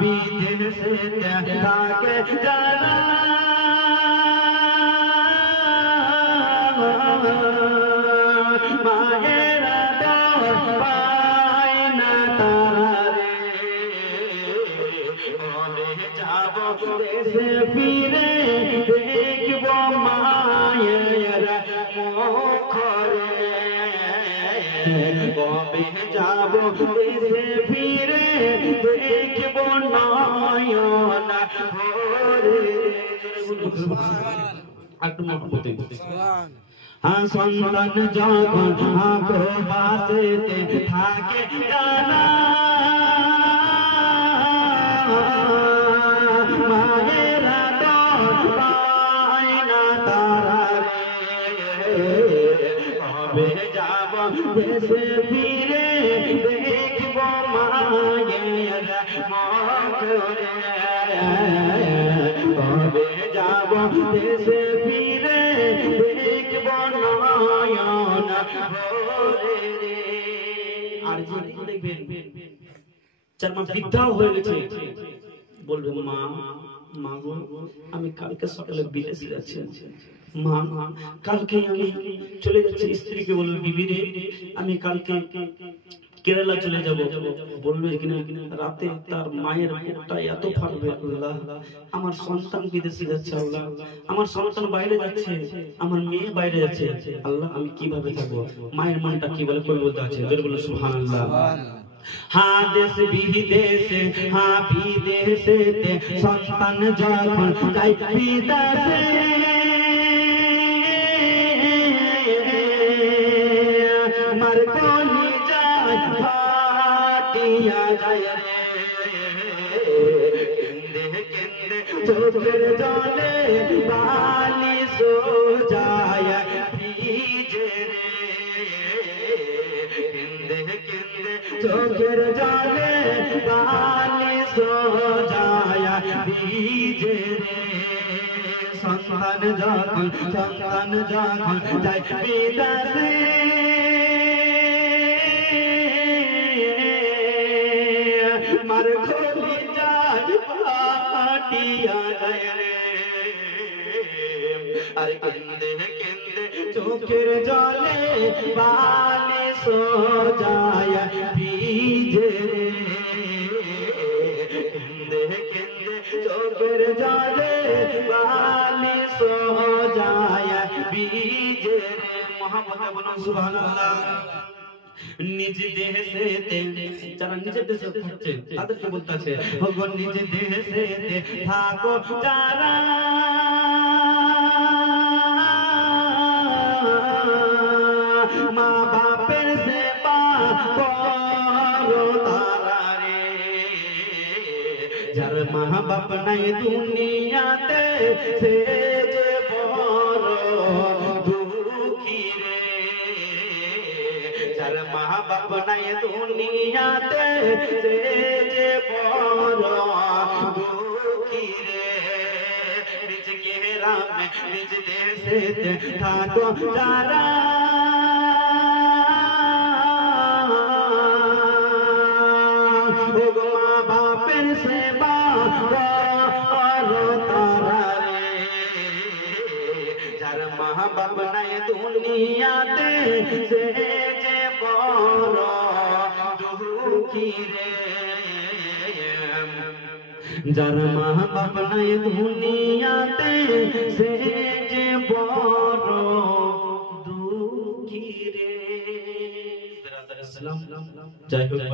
विदेश ताके जाना मायरा दौर पाइना तारे ओले जाबो देशे फिरे देखबो मायरा मुखरे कबे जाबो देशे फिरे देखबो नयन भरे सुभान हाँ सन्तान जखन प्रवासेते थाके जाना मायेरा दौर पाइना तारे कबे जाबो देशे फिरे देखबो मायेरा मुखरे कबे जाबो देशे फिरे देखबो नयन भरे আর যেদিন দেখবেন চার মাস বৃদ্ধাও হয়ে গেছে বলবে মা মা গো আমি কালকে সকালে বিদেশে যাচ্ছি মা কালকে আমি চলে যাচ্ছি স্ত্রীকে বলবে বিবি রে আমি কালকে কেরালা চলে যাব বলবে কিনা রাতে তার মায়ের বুকটা এত ফাটবে আল্লাহ আমার সন্তান বিদেশে যাচ্ছে আল্লাহ আমার সন্তান বাইরে যাচ্ছে আমার মেয়ে বাইরে যাচ্ছে আল্লাহ আমি কিভাবে থাকবো মায়ের মনটা কি বলে কই বলতে আছে জোরে বলো সুবহানাল্লাহ हाँ देश विदेश हाँ विदेशे सन्तान जखन जाय विदेशे मार कली जाय फाटिया जाय रे केंदे केंदे चोखेर जले बाली सो जाय ভিজে রে केंदे केंदे चोखेर जले बाली सो जाय ভিজে রে सन्तान जखन जाय विदेशे मार खोली जाय फाटिया जाय रे अरे केंदे केंदे चोखेर जले बाली सो जाय ভিজে রে केंदे केंदे चोखेर जले बाली सो जाय ভিজে রে मोहब्बत बोलो सुभानाल्लाह निज देशेते যারা নিজের দেশে থাকছে তাদেরকে বলতে আছে ভগবান নিজ দেশেতে থাকো যারা মা বাপের সেবা করো তারা রে যার মা বাপ নাই দুনিয়াতে সে যে বড় দুঃখী রে যার মা বাপ নাই দুনিয়াতে সে যে বড় দুঃখী রে নিজ গ্রামে নিজ দেশেতে থাকো যারা মা বাপের সেবা করো তারা রে যার মা বাপ নাই দুনিয়াতে সে যে বড় দুঃখী রে যার মা বাপ নাই দুনিয়াতে সে যে বড় দুঃখী রে। জয় হোক।